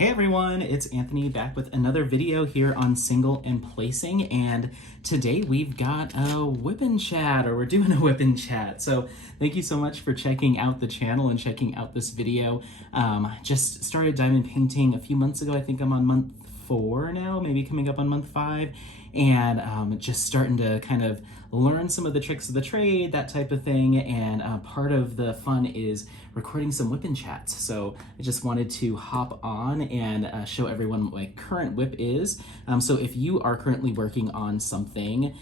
Hey everyone, it's Anthony back with another video here on single and placing, and today we've got a WIP chat, or we're doing a WIP chat. So thank you so much for checking out the channel and checking out this video. Just started diamond painting a few months ago. I think I'm on month 4 now, maybe coming up on month 5, and just starting to kind of learn some of the tricks of the trade, that type of thing. And part of the fun is recording some WIP chats. So I just wanted to hop on and show everyone what my current WIP is. So if you are currently working on something,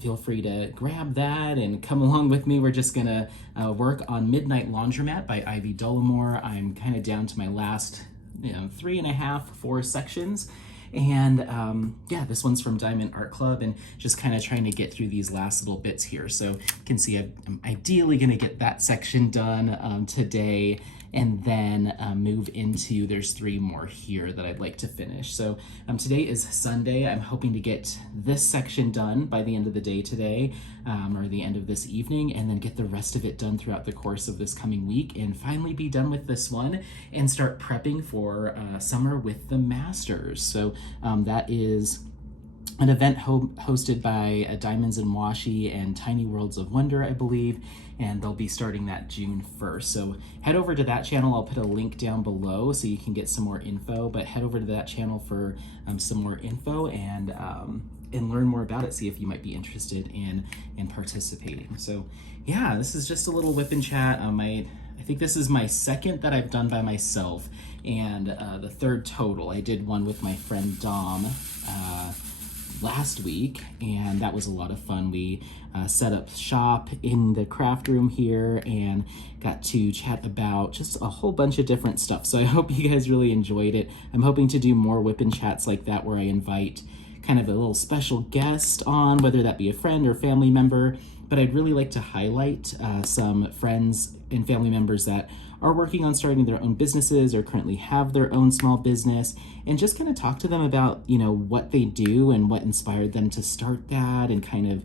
feel free to grab that and come along with me. We're just gonna work on Midnight Laundromat by Ivy Dolomore. I'm kind of down to my last 3.5, 4 sections. And yeah, this one's from Diamond Art Club, and just kind of trying to get through these last little bits here. So you can see I'm ideally going to get that section done today, and then move into, there's 3 more here that I'd like to finish. So today is Sunday. I'm hoping to get this section done by the end of the day today, or the end of this evening, and then get the rest of it done throughout the course of this coming week, and finally be done with this one and start prepping for summer with the Masters. So that is an event hosted by Diamonds in Washi and Tiny Worlds of Wonder, I believe, and they'll be starting that June 1st. So head over to that channel. I'll put a link down below so you can get some more info, but head over to that channel for some more info and learn more about it, see if you might be interested in participating. So yeah, this is just a little WIP chat. I think this is my second that I've done by myself, and the third total. I did one with my friend Dom last week, and that was a lot of fun. We set up shop in the craft room here and got to chat about just a whole bunch of different stuff. So I hope you guys really enjoyed it. I'm hoping to do more WIP chats like that, where I invite kind of a little special guest on, whether that be a friend or family member. But I'd really like to highlight some friends and family members that are working on starting their own businesses or currently have their own small business, and just kind of talk to them about, what they do and what inspired them to start that, and kind of,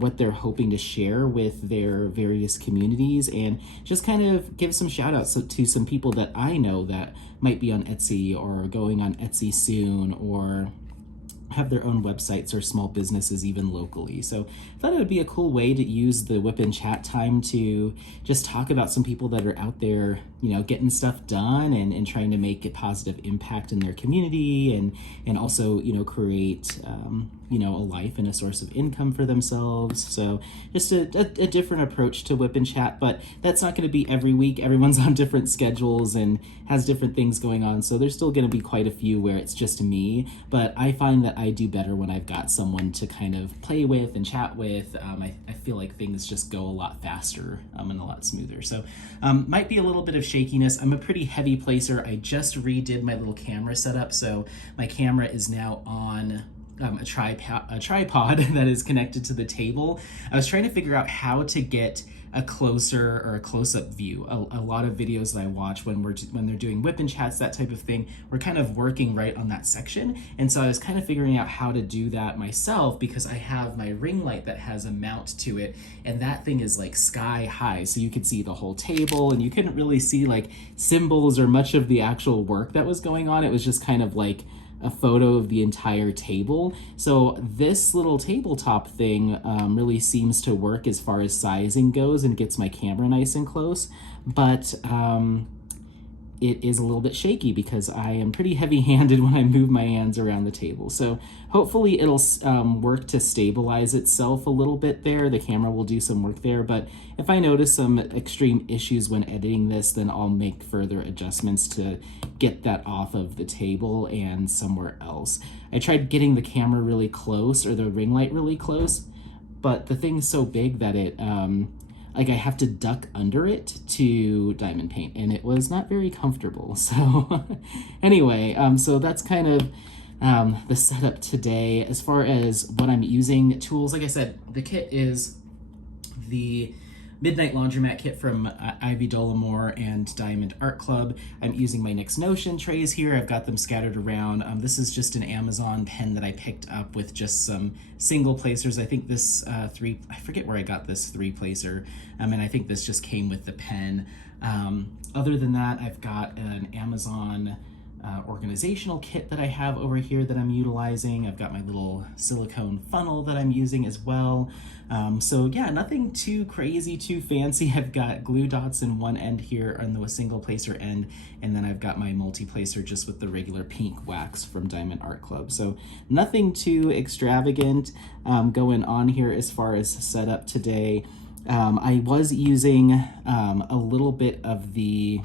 what they're hoping to share with their various communities, and just kind of give some shout outs to some people that I know that might be on Etsy or going on Etsy soon, or have their own websites or small businesses even locally. So I thought it would be a cool way to use the WIP chat time to just talk about some people that are out there, getting stuff done and trying to make a positive impact in their community, and also, create, a life and a source of income for themselves. So just a different approach to WIP chat, but that's not going to be every week. Everyone's on different schedules and has different things going on. So there's still going to be quite a few where it's just me, but I find that I do better when I've got someone to kind of play with and chat with. I feel like things just go a lot faster and a lot smoother. So might be a little bit of shakiness. I'm a pretty heavy placer. I just redid my little camera setup. So my camera is now on a tripod that is connected to the table. I was trying to figure out how to get a closer or a close-up view. A lot of videos that I watch when they're doing WIP chats, that type of thing, we're kind of working right on that section. And so I was kind of figuring out how to do that myself, because I have my ring light that has a mount to it, and that thing is like sky high. So you could see the whole table, and you couldn't really see like symbols or much of the actual work that was going on. It was just kind of like a photo of the entire table. So this little tabletop thing really seems to work as far as sizing goes, and gets my camera nice and close, but it is a little bit shaky because I am pretty heavy-handed when I move my hands around the table. So hopefully it'll work to stabilize itself a little bit there. The camera will do some work there, but if I notice some extreme issues when editing this, then I'll make further adjustments to get that off of the table and somewhere else. I tried getting the camera really close, or the ring light really close, but the thing's so big that it I have to duck under it to diamond paint, and it was not very comfortable. So anyway, so that's kind of the setup today. As far as what I'm using, tools, like I said, the kit is the Midnight Laundromat kit from Ivy Dolomore and Diamond Art Club. I'm using my NYX Notion trays here. I've got them scattered around. This is just an Amazon pen that I picked up with just some single placers. I think this I forget where I got this 3-placer, and I think this just came with the pen. Other than that, I've got an Amazon organizational kit that I have over here that I'm utilizing. I've got my little silicone funnel that I'm using as well. So yeah, nothing too crazy, too fancy. I've got glue dots in one end here on the single placer end, and then I've got my multi-placer just with the regular pink wax from Diamond Art Club. So nothing too extravagant going on here as far as setup today. I was using a little bit of the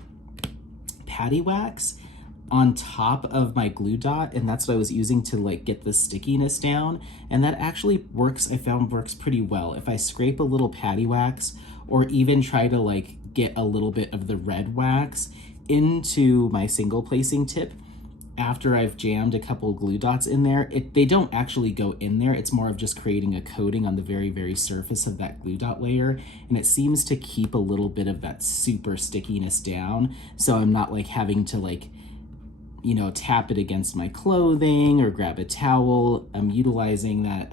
patty wax on top of my glue dot, and that's what I was using to like get the stickiness down, and that actually works. I found works pretty well. If I scrape a little patty wax or even try to like get a little bit of the red wax into my single placing tip after I've jammed a couple glue dots in there, they don't actually go in there. It's more of just creating a coating on the very, very surface of that glue dot layer, and it seems to keep a little bit of that super stickiness down, so I'm not like having to like, you know, tap it against my clothing or grab a towel. I'm utilizing that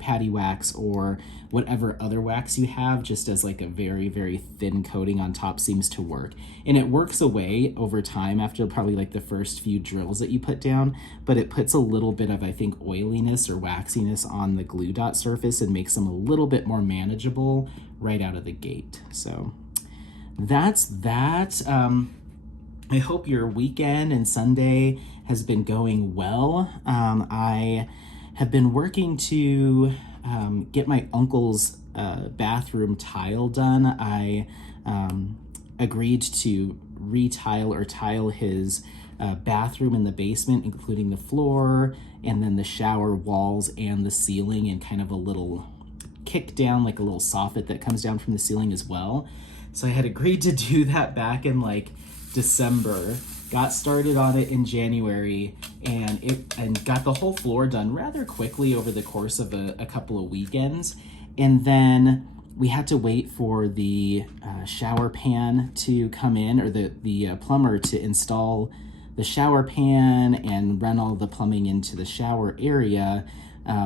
patty wax or whatever other wax you have just as like a very, very thin coating on top seems to work. And it works away over time after probably like the first few drills that you put down, but it puts a little bit of, I think, oiliness or waxiness on the glue dot surface and makes them a little bit more manageable right out of the gate. So that's that. I hope your weekend and Sunday has been going well. I have been working to get my uncle's bathroom tile done. I agreed to retile or tile his bathroom in the basement, including the floor and then the shower walls and the ceiling, and kind of a little kick down, like a little soffit that comes down from the ceiling as well. So I had agreed to do that back in like December, got started on it in January, and got the whole floor done rather quickly over the course of a couple of weekends. And then we had to wait for the shower pan to come in, or the plumber to install the shower pan and run all the plumbing into the shower area.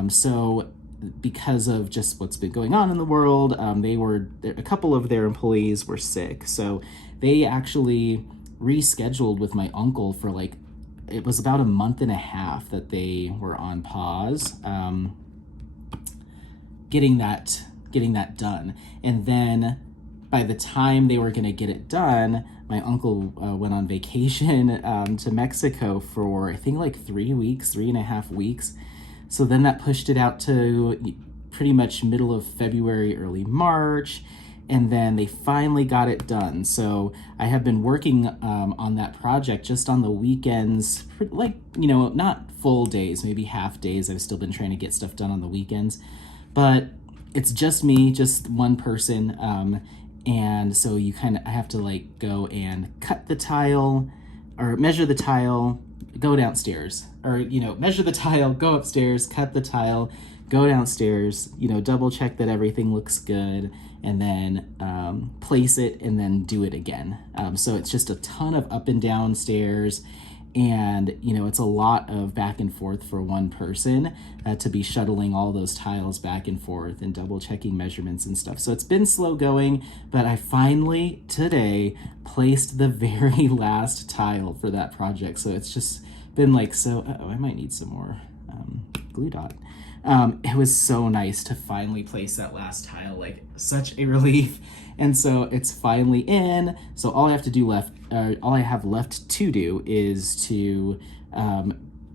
So because of just what's been going on in the world, a couple of their employees were sick. So they actually rescheduled with my uncle for like, it was about a month and a half that they were on pause, getting that done. And then by the time they were gonna get it done, my uncle went on vacation to Mexico for I think like 3.5 weeks. So then that pushed it out to pretty much middle of February, early March. And then they finally got it done. So I have been working on that project just on the weekends, like, you know, not full days, maybe half days. I've still been trying to get stuff done on the weekends, but it's just me, just one person. And so I have to like go and cut the tile or measure the tile, go downstairs, or, you know, measure the tile, go upstairs, cut the tile, go downstairs, you know, double check that everything looks good, and then place it and then do it again. So it's just a ton of up and down stairs, and, you know, it's a lot of back and forth for one person to be shuttling all those tiles back and forth and double checking measurements and stuff. So it's been slow going, but I finally today placed the very last tile for that project. So it's just been like, I might need some more glue dot. It was so nice to finally place that last tile, like such a relief. And so it's finally in. So all I have left to do is to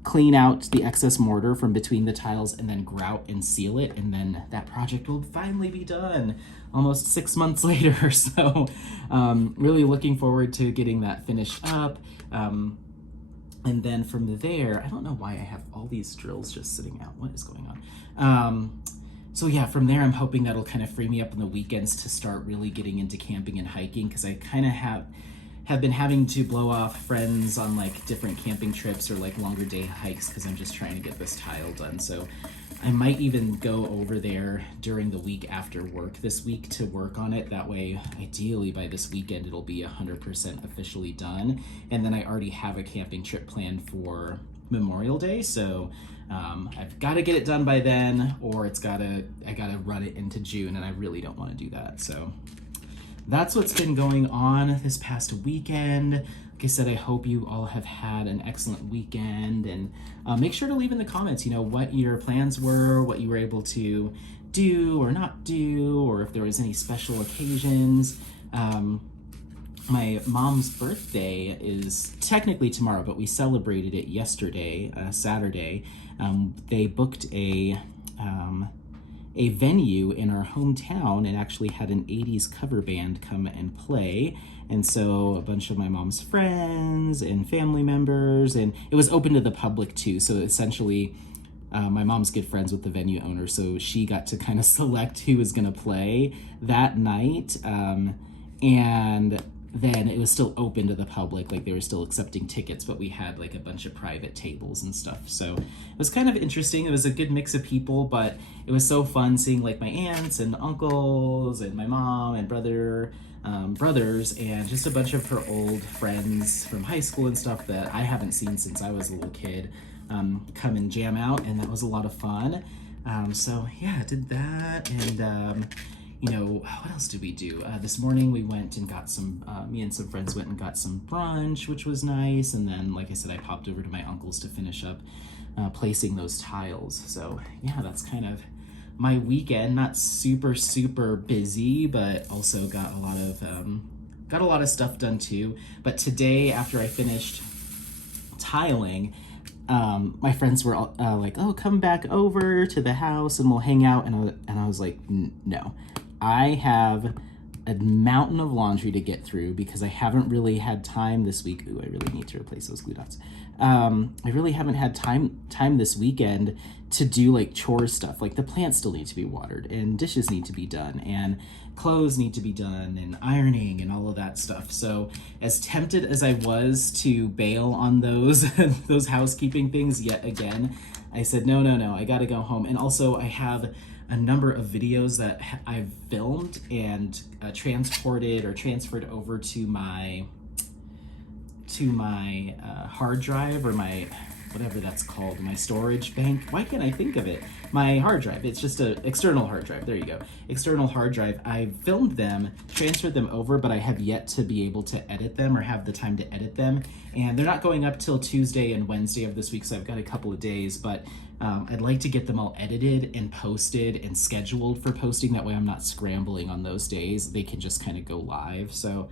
clean out the excess mortar from between the tiles and then grout and seal it. And then that project will finally be done almost 6 months later. So really looking forward to getting that finished up. And then from there, I don't know why I have all these drills just sitting out. What is going on? So yeah, from there, I'm hoping that'll kind of free me up on the weekends to start really getting into camping and hiking, because I kind of have been having to blow off friends on like different camping trips or like longer day hikes because I'm just trying to get this tile done. So I might even go over there during the week after work this week to work on it. That way, ideally by this weekend, it'll be 100% officially done. And then I already have a camping trip planned for Memorial Day. So I've got to get it done by then, or I gotta run it into June, and I really don't want to do that. So that's what's been going on this past weekend. like I said, I hope you all have had an excellent weekend, and make sure to leave in the comments, you know, what your plans were, what you were able to do or not do, or if there was any special occasions. My mom's birthday is technically tomorrow, but we celebrated it yesterday, Saturday. They booked a venue in our hometown and actually had an 80s cover band come and play. And so a bunch of my mom's friends and family members, and it was open to the public too. So essentially, my mom's good friends with the venue owner, so she got to kind of select who was going to play that night. And then it was still open to the public, like they were still accepting tickets, but we had like a bunch of private tables and stuff. So it was kind of interesting. It was a good mix of people, but it was so fun seeing like my aunts and uncles and my mom and brothers and just a bunch of her old friends from high school and stuff that I haven't seen since I was a little kid come and jam out, and that was a lot of fun. So yeah, did that, and you know, what else did we do? This morning we went and got some, me and some friends went and got some brunch, which was nice. And then, like I said, I popped over to my uncle's to finish up placing those tiles. So yeah, that's kind of my weekend. Not super, super busy, but also got a lot of stuff done too. But today, after I finished tiling, my friends were like, oh, come back over to the house and we'll hang out. And I was like, no. I have a mountain of laundry to get through because I haven't really had time this week. Ooh, I really need to replace those glue dots. I really haven't had time this weekend to do like chore stuff. Like the plants still need to be watered, and dishes need to be done, and clothes need to be done, and ironing and all of that stuff. So as tempted as I was to bail on those those housekeeping things yet again, I said, no, I gotta go home. And also I have a number of videos that I've filmed and transported or transferred over to my hard drive, or my, whatever that's called, my storage bank. Why can't I think of it? My hard drive. It's just an external hard drive. There you go. External hard drive. I filmed them, transferred them over, but I have yet to be able to edit them or have the time to edit them. And they're not going up till Tuesday and Wednesday of this week, so I've got a couple of days, but I'd like to get them all edited and posted and scheduled for posting. That way I'm not scrambling on those days. They can just kind of go live. So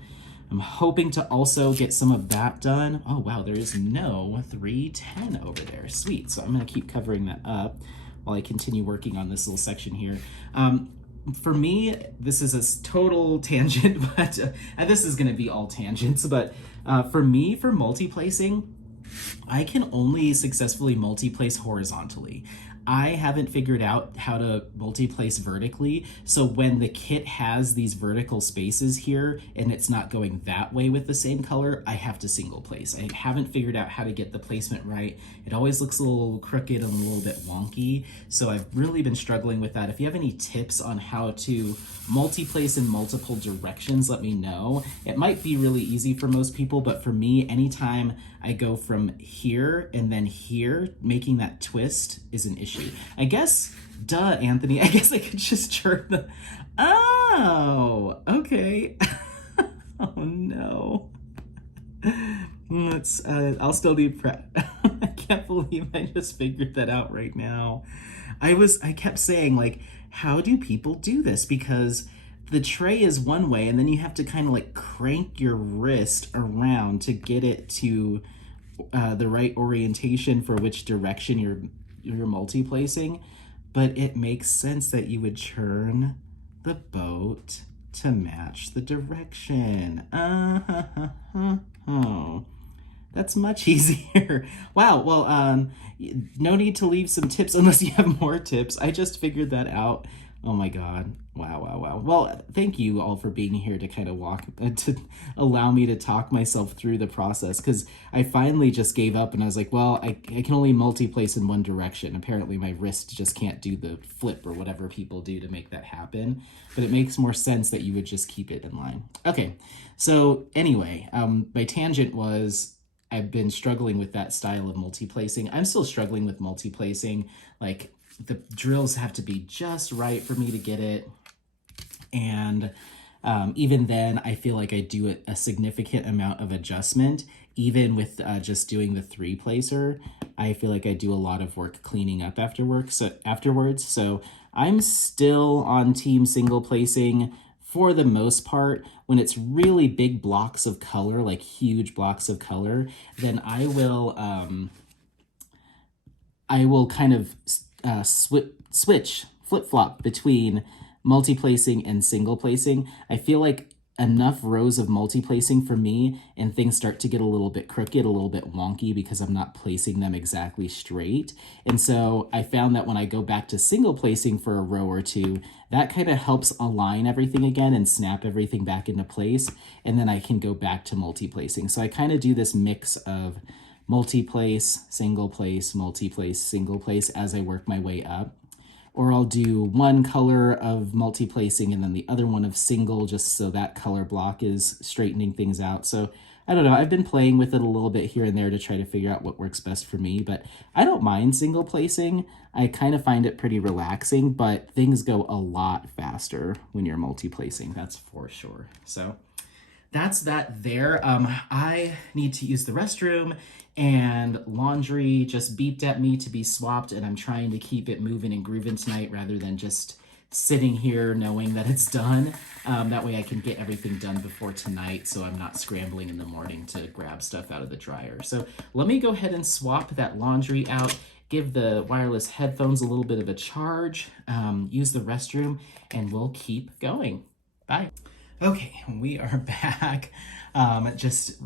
I'm hoping to also get some of that done. Oh wow, there is no 310 over there. Sweet. So I'm gonna keep covering that up while I continue working on this little section here. For me, this is a total tangent, but this is gonna be all tangents, but for me, for multi-placing, I can only successfully multi-place horizontally. I haven't figured out how to multi-place vertically, so when the kit has these vertical spaces here and it's not going that way with the same color, I have to single place. I haven't figured out how to get the placement right. It always looks a little crooked and a little bit wonky, so I've really been struggling with that. If you have any tips on how to multi-place in multiple directions, let me know. It might be really easy for most people, but for me, anytime I go from here and then here, making that twist is an issue. I guess, duh, Anthony, I guess I could just turn the, oh, okay. Oh no. Let's, I'll still need prep. I can't believe I just figured that out right now. I kept saying, like, how do people do this? Because the tray is one way, and then you have to kind of like crank your wrist around to get it to the right orientation for which direction you're multi-placing. But it makes sense that you would turn the boat to match the direction. Oh, that's much easier. Wow, well, no need to leave some tips unless you have more tips. I just figured that out. Oh my God. Wow. Well, thank you all for being here to kind of to allow me to talk myself through the process, because I finally just gave up and I was like, well, I can only multi-place in one direction. Apparently my wrist just can't do the flip or whatever people do to make that happen, but it makes more sense that you would just keep it in line. Okay, so anyway, my tangent was I've been struggling with that style of multi-placing. I'm still struggling with multi-placing. Like, the drills have to be just right for me to get it. And Even then, I feel like I do a significant amount of adjustment. Even with just doing the 3-placer, I feel like I do a lot of work cleaning up afterwards. So I'm still on team single placing for the most part. When it's really big blocks of color, like huge blocks of color, then I will kind of switch, flip-flop between multi-placing and single placing. I feel like enough rows of multi-placing for me and things start to get a little bit crooked, a little bit wonky because I'm not placing them exactly straight. And so I found that when I go back to single placing for a row or two, that kind of helps align everything again and snap everything back into place. And then I can go back to multi-placing. So I kind of do this mix of multi-place, single place, multi-place, single place as I work my way up. Or I'll do one color of multi-placing and then the other one of single, just so that color block is straightening things out. So I don't know, I've been playing with it a little bit here and there to try to figure out what works best for me, but I don't mind single placing. I kind of find it pretty relaxing, but things go a lot faster when you're multi-placing, that's for sure. So that's that there. I need to use the restroom, and laundry just beeped at me to be swapped, and I'm trying to keep it moving and grooving tonight rather than just sitting here knowing that it's done. That way I can get everything done before tonight, so I'm not scrambling in the morning to grab stuff out of the dryer. So let me go ahead and swap that laundry out, give the wireless headphones a little bit of a charge, use the restroom, and we'll keep going. Bye. Okay, we are back. Just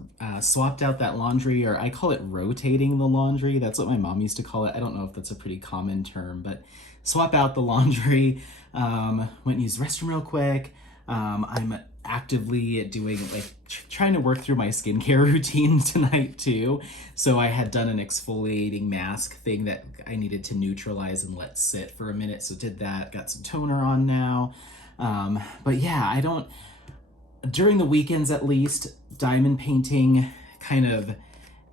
swapped out that laundry, or I call it rotating the laundry. That's what my mom used to call it. I don't know if that's a pretty common term, but swap out the laundry. Went and used the restroom real quick. I'm actively doing, like, trying to work through my skincare routine tonight too. So I had done an exfoliating mask thing that I needed to neutralize and let sit for a minute. So did that, got some toner on now. But yeah, during the weekends at least, diamond painting kind of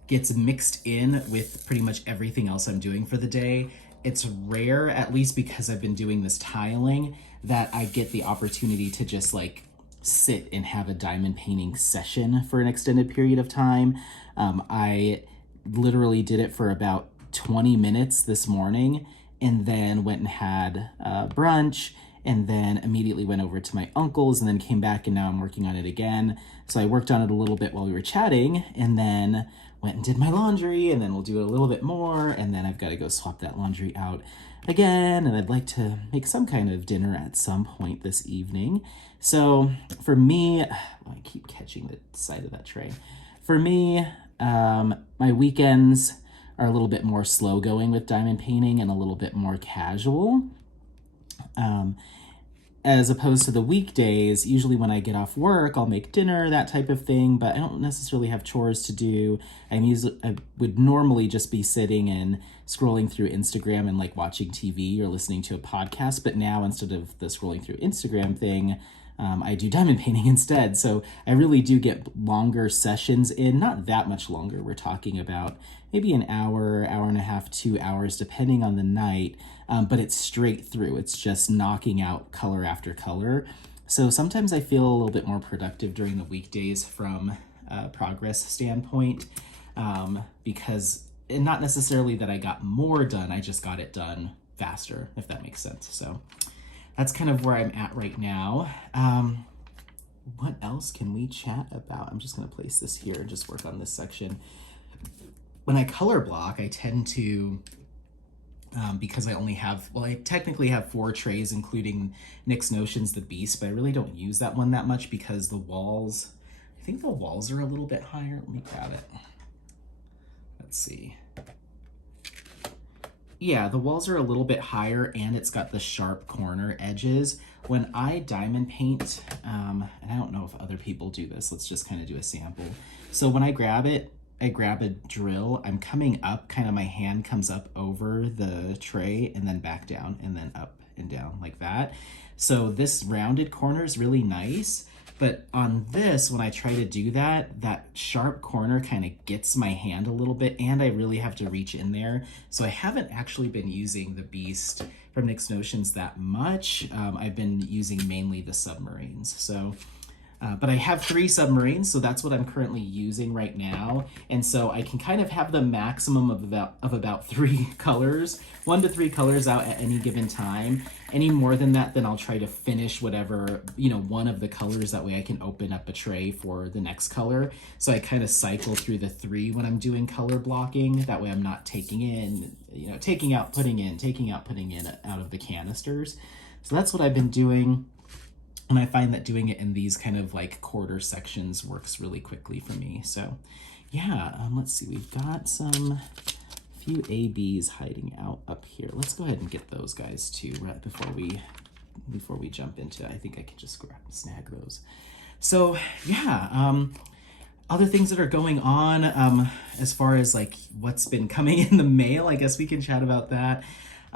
gets mixed in with pretty much everything else I'm doing for the day. It's rare, at least because I've been doing this tiling, that I get the opportunity to just like sit and have a diamond painting session for an extended period of time. I literally did it for about 20 minutes this morning, and then went and had brunch, and then immediately went over to my uncle's, and then came back, and now I'm working on it again. So I worked on it a little bit while we were chatting, and then went and did my laundry, and then we'll do it a little bit more, and then I've got to go swap that laundry out again, and I'd like to make some kind of dinner at some point this evening. So for me, I keep catching the side of that tray. For me, my weekends are a little bit more slow going with diamond painting and a little bit more casual. As opposed to the weekdays, usually when I get off work, I'll make dinner, that type of thing, but I don't necessarily have chores to do. I would normally just be sitting and scrolling through Instagram and like watching TV or listening to a podcast, but now instead of the scrolling through Instagram thing, I do diamond painting instead. So I really do get longer sessions in, not that much longer. We're talking about maybe an hour, hour and a half, 2 hours, depending on the night. But it's straight through. It's just knocking out color after color. So sometimes I feel a little bit more productive during the weekdays from a progress standpoint, because, and not necessarily that I got more done, I just got it done faster, if that makes sense. So that's kind of where I'm at right now. What else can we chat about? I'm just going to place this here and just work on this section. When I color block, I tend to, because I only have, well, I technically have 4 trays, including Nick's Notions The Beast, but I really don't use that one that much because the walls, I think the walls are a little bit higher. Let me grab it. Let's see. Yeah, the walls are a little bit higher, and it's got the sharp corner edges. When I diamond paint, and I don't know if other people do this, let's just kind of do a sample. So when I grab it, I grab a drill, I'm coming up, kind of my hand comes up over the tray and then back down and then up and down like that. So this rounded corner is really nice, But on this, when I try to do that, that sharp corner kind of gets my hand a little bit, and I really have to reach in there. So I haven't actually been using the Beast from Nick's Notions that much. I've been using mainly the submarines. So but I have 3 submarines, so that's what I'm currently using right now. And so I can kind of have the maximum of about 3 colors, 1 to 3 colors out at any given time. Any more than that, then I'll try to finish whatever, one of the colors. That way I can open up a tray for the next color. So I kind of cycle through the 3 when I'm doing color blocking. That way I'm not taking in, taking out, putting in, taking out, putting in out of the canisters. So that's what I've been doing. And I find that doing it in these kind of like quarter sections works really quickly for me. So yeah, let's see, we've got few ABs hiding out up here. Let's go ahead and get those guys too right before we jump into it. I think I can just snag those. So yeah, other things that are going on as far as like what's been coming in the mail, I guess we can chat about that.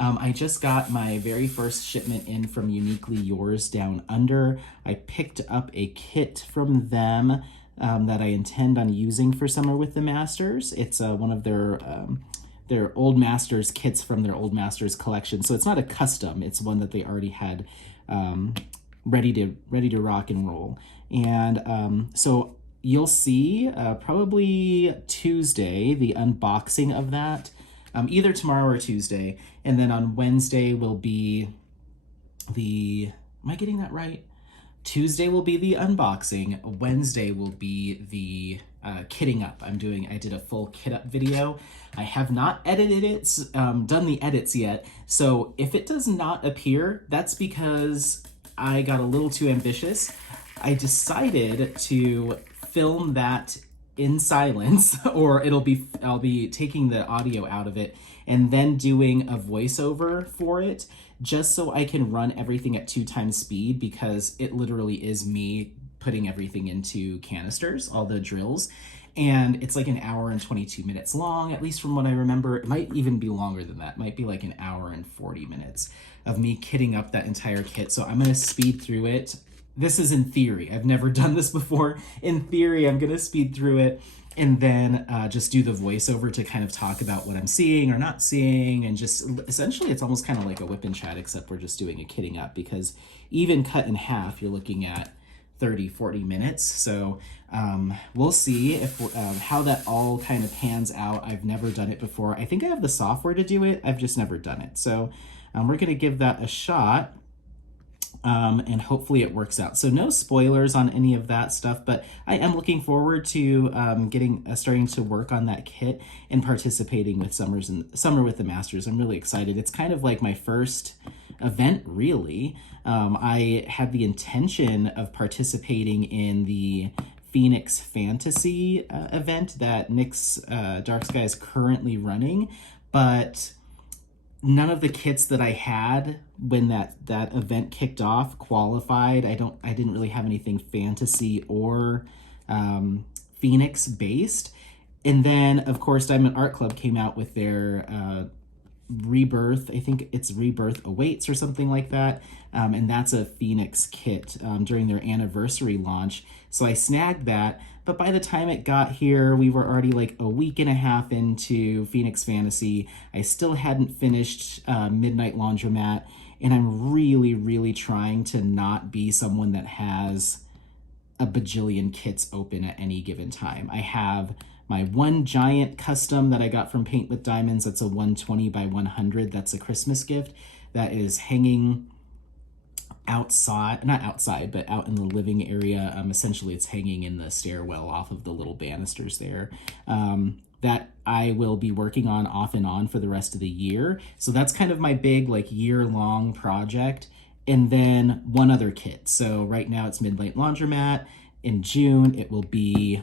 I just got my very first shipment in from Uniquely Yours Down Under. I picked up a kit from them that I intend on using for Summer with the Masters. It's one of their Old Masters kits from their Old Masters collection. So it's not a custom, it's one that they already had ready to rock and roll. And so you'll see probably Tuesday the unboxing of that. Either tomorrow or Tuesday. And then on Wednesday will be am I getting that right? Tuesday will be the unboxing. Wednesday will be the kitting up. I did a full kit up video. I have not edited it, done the edits yet. So if it does not appear, that's because I got a little too ambitious. I decided to film that in silence, or I'll be taking the audio out of it and then doing a voiceover for it, just so I can run everything at 2 times speed, because it literally is me putting everything into canisters, all the drills. And it's like an hour and 22 minutes long, at least from what I remember. It might even be longer than that. It might be like an hour and 40 minutes of me kitting up that entire kit. So I'm gonna speed through it. This is in theory. I've never done this before. In theory, I'm gonna speed through it and then just do the voiceover to kind of talk about what I'm seeing or not seeing, and just essentially it's almost kind of like a whip and chat, except we're just doing a kitting up, because even cut in half, you're looking at 30-40 minutes. So we'll see if how that all kind of pans out. I've never done it before. I think I have the software to do it. I've just never done it. So we're gonna give that a shot. And hopefully it works out. So no spoilers on any of that stuff, but I am looking forward to starting to work on that kit and participating with Summer with the Masters. I'm really excited. It's kind of like my first event, really. I had the intention of participating in the Phoenix Fantasy event that Nick's Dark Sky is currently running, but none of the kits that I had when that event kicked off qualified. I didn't really have anything fantasy or Phoenix based. And then of course Diamond Art Club came out with their Rebirth. I think it's Rebirth Awaits or something like that. And that's a Phoenix kit during their anniversary launch. So I snagged that. But by the time it got here, we were already like a week and a half into Phoenix Fantasy. I still hadn't finished Midnight Laundromat, and I'm really, really trying to not be someone that has a bajillion kits open at any given time. I have my one giant custom that I got from Paint with Diamonds. That's a 120 by 100. That's a Christmas gift that is hanging outside, not outside, but out in the living area. Essentially it's hanging in the stairwell off of the little banisters there, that I will be working on off and on for the rest of the year. So that's kind of my big like year-long project. And then one other kit. So right now it's Midnight Laundromat. In June it will be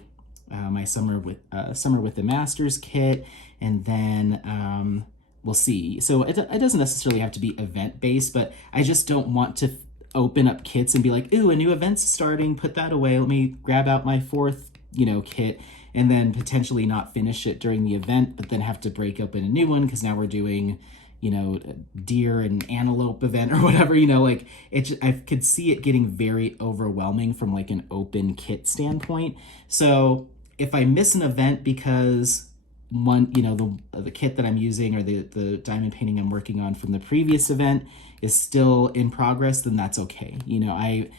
my Summer with the Masters kit, and then we'll see. So it doesn't necessarily have to be event based, but I just don't want to open up kits and be like, ooh, a new event's starting, put that away, let me grab out my 4th kit, and then potentially not finish it during the event, but then have to break open a new one because now we're doing you know, deer and antelope event or whatever, you know, like I could see it getting very overwhelming from like an open kit standpoint. So if I miss an event because one, you know, the kit that I'm using or the diamond painting I'm working on from the previous event is still in progress, then that's okay. You know, I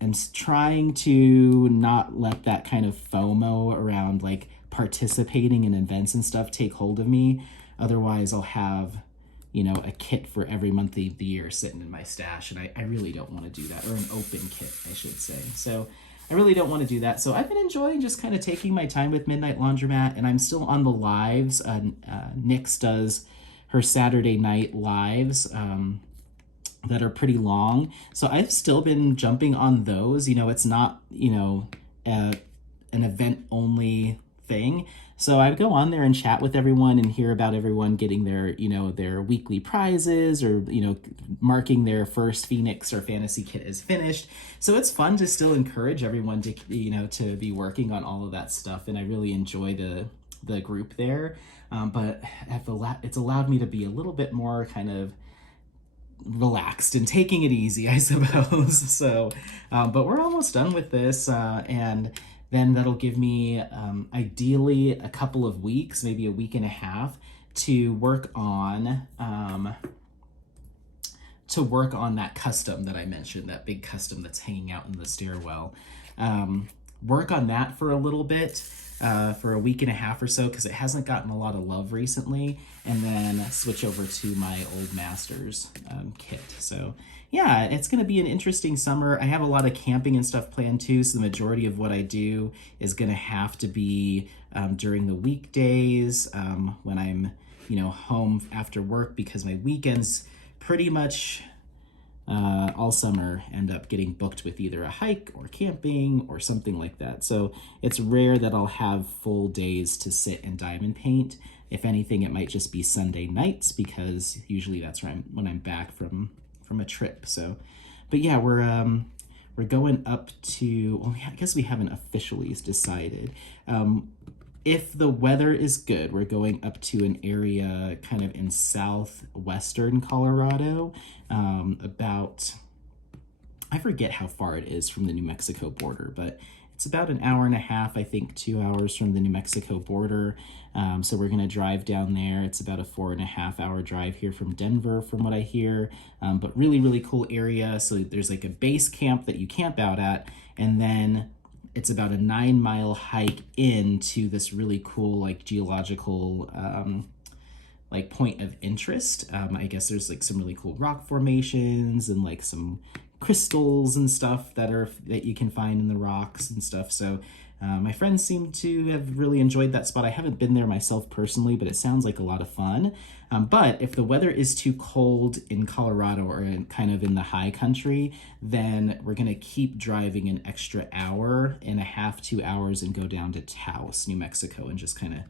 am trying to not let that kind of FOMO around like participating in events and stuff take hold of me. Otherwise, I'll have, you know, a kit for every month of the year sitting in my stash, and I really don't want to do that, or an open kit, I should say. So I really don't want to do that. So I've been enjoying just kind of taking my time with Midnight Laundromat, and I'm still on the lives. Nyx does her Saturday night lives that are pretty long. So I've still been jumping on those. You know, it's not, you know, an event only thing. So I would go on there and chat with everyone and hear about everyone getting their, you know, their weekly prizes, or, you know, marking their first Phoenix or fantasy kit as finished. So it's fun to still encourage everyone to, you know, to be working on all of that stuff. And I really enjoy the group there. But it's allowed me to be a little bit more kind of relaxed and taking it easy, I suppose. So, but we're almost done with this, and then that'll give me ideally a couple of weeks, maybe a week and a half, to work on that custom that I mentioned, that big custom that's hanging out in the stairwell. Work on that for a little bit, for a week and a half or so, because it hasn't gotten a lot of love recently, and then switch over to my old Masters kit. So yeah, it's going to be an interesting summer. I have a lot of camping and stuff planned too, so the majority of what I do is going to have to be during the weekdays, when I'm, you know, home after work, because my weekends pretty much all summer end up getting booked with either a hike or camping or something like that. So it's rare that I'll have full days to sit and diamond paint. If anything, it might just be Sunday nights, because usually that's when I'm back from a trip. So, but yeah, we're going up to, well, I guess we haven't officially decided. If the weather is good, we're going up to an area kind of in southwestern Colorado, about, I forget how far it is from the New Mexico border, but it's about an hour and a half, I think 2 hours from the New Mexico border. So we're gonna drive down there. It's about a 4.5 hour drive here from Denver, from what I hear, but really, really cool area. So there's like a base camp that you camp out at, and then it's about a 9-mile hike into this really cool, like, geological like point of interest. I guess there's like some really cool rock formations and like some crystals and stuff that you can find in the rocks and stuff. So my friends seem to have really enjoyed that spot. I haven't been there myself personally, but it sounds like a lot of fun. But if the weather is too cold in Colorado, or kind of in the high country, then we're gonna keep driving an extra 1.5 to 2 hours and go down to Taos, New Mexico, and just kind of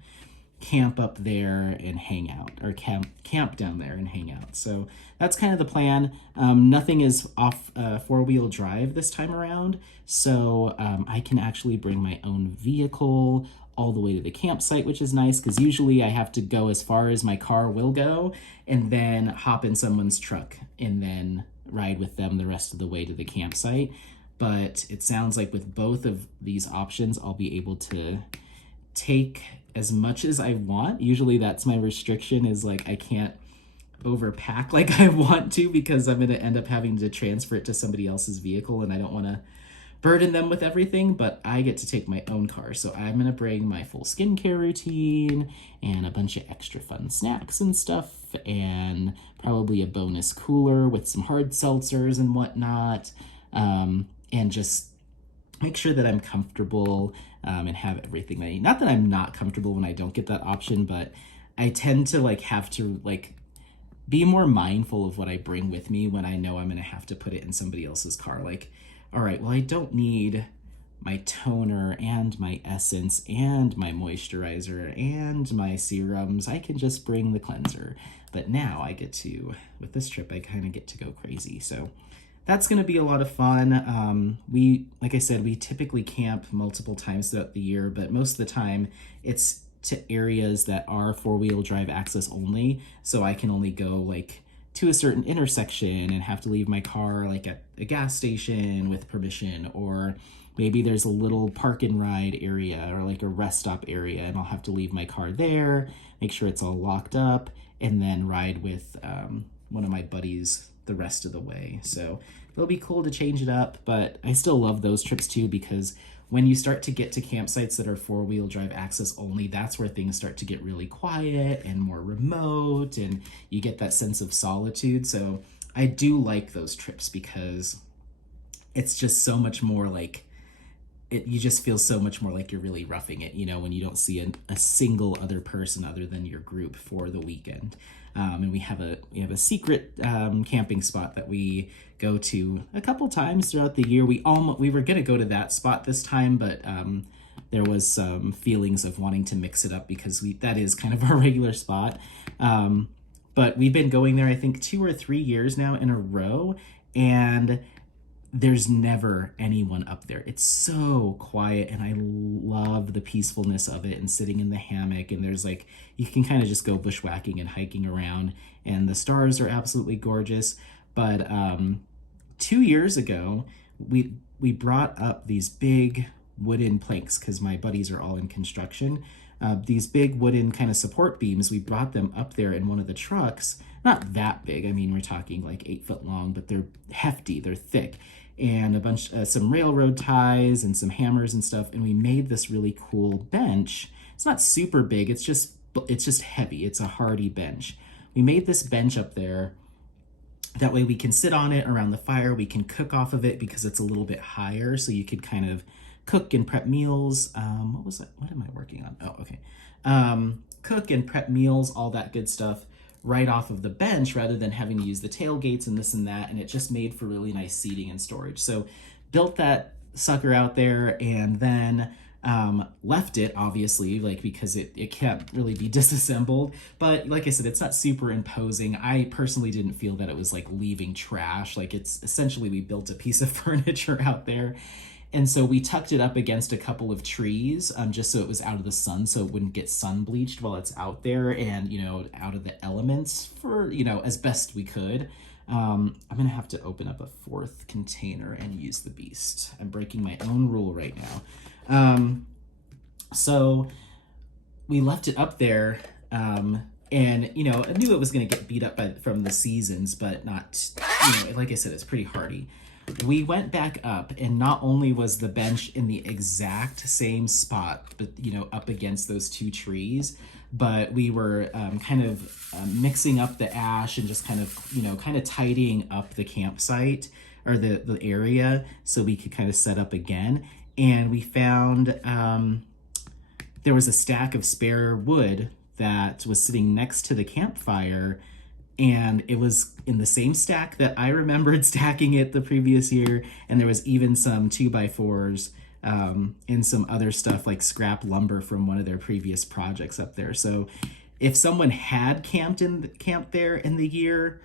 camp up there and hang out, or camp down there and hang out. So that's kind of the plan. Nothing is off 4-wheel drive this time around, so I can actually bring my own vehicle all the way to the campsite, which is nice, because usually I have to go as far as my car will go and then hop in someone's truck and then ride with them the rest of the way to the campsite. But it sounds like with both of these options, I'll be able to take as much as I want. Usually that's my restriction, is like I can't overpack like I want to, because I'm going to end up having to transfer it to somebody else's vehicle, and I don't want to burden them with everything. But I get to take my own car, so I'm going to bring my full skincare routine and a bunch of extra fun snacks and stuff, and probably a bonus cooler with some hard seltzers and whatnot, and just make sure that I'm comfortable and have everything that I need. Not that I'm not comfortable when I don't get that option, but I tend to like have to like be more mindful of what I bring with me when I know I'm gonna have to put it in somebody else's car. Like, all right, well, I don't need my toner and my essence and my moisturizer and my serums. I can just bring the cleanser. But now I get to, with this trip, I kind of get to go crazy. So that's going to be a lot of fun. Like I said, we typically camp multiple times throughout the year, but most of the time it's to areas that are four-wheel drive access only. So I can only go like to a certain intersection and have to leave my car like at a gas station with permission, or maybe there's a little park and ride area or like a rest stop area and I'll have to leave my car there, make sure it's all locked up, and then ride with one of my buddies the rest of the way. So it'll be cool to change it up, but I still love those trips too, because when you start to get to campsites that are four-wheel drive access only, that's where things start to get really quiet and more remote, and you get that sense of solitude. So I do like those trips because it's just so much more like, you just feel so much more like you're really roughing it, you know, when you don't see a single other person other than your group for the weekend. And we have a secret camping spot that we go to a couple times throughout the year. We were gonna go to that spot this time, but there was some feelings of wanting to mix it up because that is kind of our regular spot. But we've been going there, I think 2 or 3 years now in a row, and there's never anyone up there. It's so quiet, and I love the peacefulness of it and sitting in the hammock, and there's like, you can kind of just go bushwhacking and hiking around, and the stars are absolutely gorgeous. But 2 years ago, we brought up these big wooden planks because my buddies are all in construction. These big wooden kind of support beams, we brought them up there in one of the trucks. Not that big, I mean, we're talking like 8 foot long, but they're hefty, they're thick, and some railroad ties and some hammers and stuff, and we made this really cool bench. It's not super big, it's just heavy. It's a hardy bench. We made this bench up there. That way we can sit on it around the fire. We can cook off of it because it's a little bit higher, so you could kind of cook and prep meals. What was it? What am I working on? Oh, okay. Cook and prep meals, all that good stuff, right off of the bench rather than having to use the tailgates and this and that. And it just made for really nice seating and storage. So built that sucker out there, and then left it, obviously, like, because it can't really be disassembled. But like I said, it's not super imposing. I personally didn't feel that it was like leaving trash. Like, it's essentially, we built a piece of furniture out there. And so we tucked it up against a couple of trees, just so it was out of the sun, so it wouldn't get sun bleached while it's out there, and, you know, out of the elements for, you know, as best we could. I'm gonna have to open up a 4th container and use the beast. I'm breaking my own rule right now. So we left it up there, and, you know, I knew it was gonna get beat up from the seasons, but not, you know, like I said, it's pretty hardy. We went back up, and not only was the bench in the exact same spot, but, you know, up against those 2 trees, but we were kind of mixing up the ash and just kind of, you know, kind of tidying up the campsite or the area so we could kind of set up again. And we found there was a stack of spare wood that was sitting next to the campfire, and it was in the same stack that I remembered stacking it the previous year. And there was even some 2x4s and some other stuff like scrap lumber from one of their previous projects up there. So if someone had camped there in the year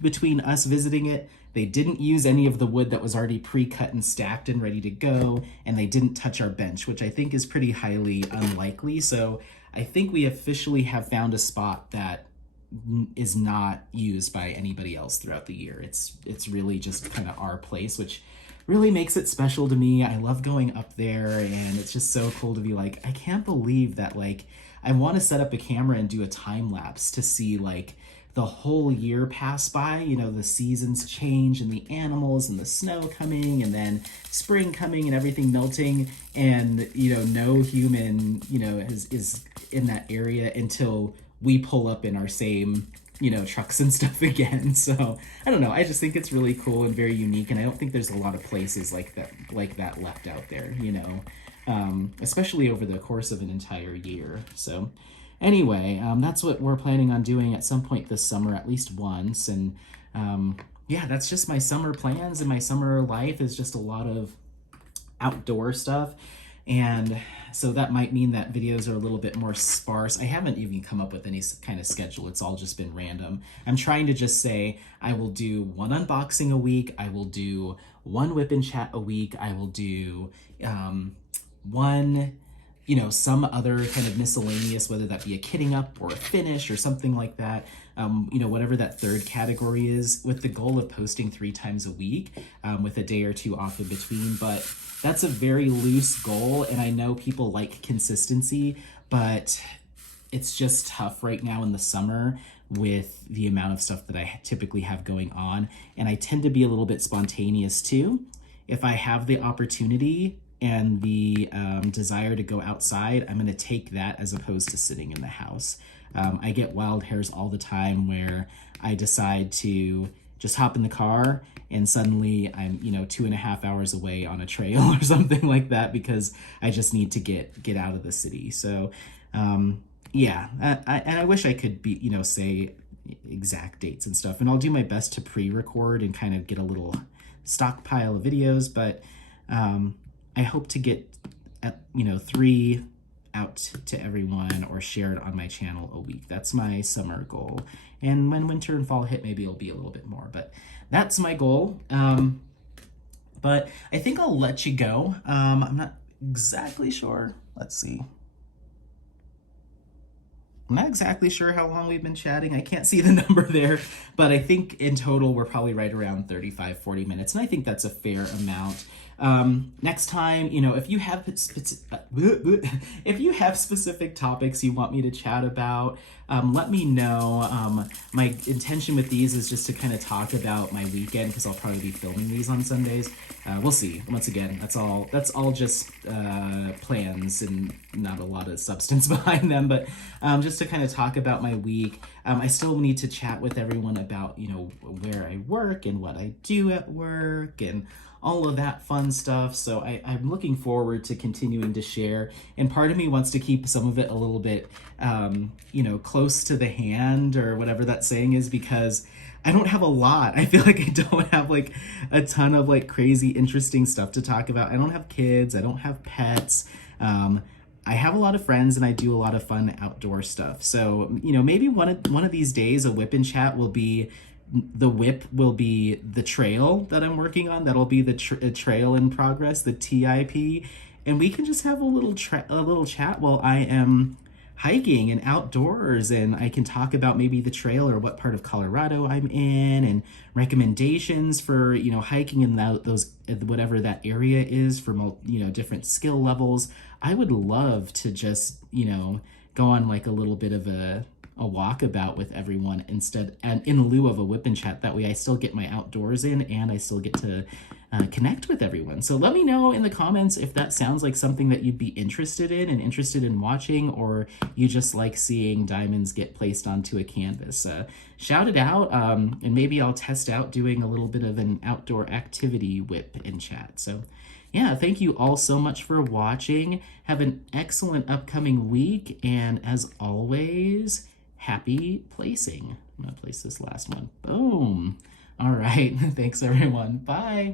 between us visiting it, they didn't use any of the wood that was already pre-cut and stacked and ready to go, and they didn't touch our bench, which I think is pretty highly unlikely. So I think we officially have found a spot that is not used by anybody else throughout the year. It's really just kind of our place, which really makes it special to me. I love going up there, and it's just so cool to be like, I can't believe that, like, I want to set up a camera and do a time lapse to see like the whole year pass by, you know, the seasons change and the animals and the snow coming and then spring coming and everything melting, and, you know, no human, you know, is in that area until we pull up in our same, you know, trucks and stuff again. So I don't know, I just think it's really cool and very unique, and I don't think there's a lot of places like that left out there, you know, especially over the course of an entire year. So anyway, that's what we're planning on doing at some point this summer, at least once. And yeah, that's just my summer plans, and my summer life is just a lot of outdoor stuff. And so that might mean that videos are a little bit more sparse. I haven't even come up with any kind of schedule. It's all just been random. I'm trying to just say I will do 1 unboxing a week. I will do 1 WIP and chat a week. I will do 1 you know, some other kind of miscellaneous, whether that be a kitting up or a finish or something like that, you know, whatever that third category is, with the goal of posting 3 times a week, with a day or 2 off in between. But that's a very loose goal, and I know people like consistency, but it's just tough right now in the summer with the amount of stuff that I typically have going on. And I tend to be a little bit spontaneous too. If I have the opportunity and the desire to go outside, I'm going to take that as opposed to sitting in the house. I get wild hairs all the time where I decide to just hop in the car and suddenly I'm, you know, 2.5 hours away on a trail or something like that, because I just need to get out of the city. So yeah, and I wish I could be, you know, say exact dates and stuff, and I'll do my best to pre-record and kind of get a little stockpile of videos, but I hope to get, you know, 3 out to everyone or shared on my channel a week. That's my summer goal. And when winter and fall hit, maybe it'll be a little bit more, but that's my goal. But I think I'll let you go. I'm not exactly sure. Let's see. I'm not exactly sure how long we've been chatting. I can't see the number there, but I think in total we're probably right around 35, 40 minutes, and I think that's a fair amount. Next time, you know, if you have specific topics you want me to chat about, let me know. My intention with these is just to kind of talk about my weekend, because I'll probably be filming these on Sundays. We'll see. Once again, that's all just plans and not a lot of substance behind them, but just to kind of talk about my week. I still need to chat with everyone about, you know, where I work and what I do at work and all of that fun stuff. So I'm looking forward to continuing to share. And part of me wants to keep some of it a little bit, you know, close to the hand, or whatever that saying is, because I don't have a lot. I feel like I don't have like a ton of like crazy interesting stuff to talk about. I don't have kids. I don't have pets. I have a lot of friends and I do a lot of fun outdoor stuff. So, you know, maybe one of these days a WIP and chat will be, the WIP will be the trail that I'm working on. That'll be the trail in progress, the TIP, and we can just have a little chat while I am hiking and outdoors, and I can talk about maybe the trail or what part of Colorado I'm in, and recommendations for, you know, hiking in those, whatever that area is, for, you know, different skill levels. I would love to just, you know, go on like a little bit of a walkabout with everyone instead, and in lieu of a WIP and chat. That way I still get my outdoors in and I still get to connect with everyone. So let me know in the comments if that sounds like something that you'd be interested in watching, or you just like seeing diamonds get placed onto a canvas. Shout it out, and maybe I'll test out doing a little bit of an outdoor activity WIP and chat. So yeah, thank you all so much for watching. Have an excellent upcoming week, and as always, happy placing. I'm gonna place this last one. Boom. All right, thanks everyone. Bye.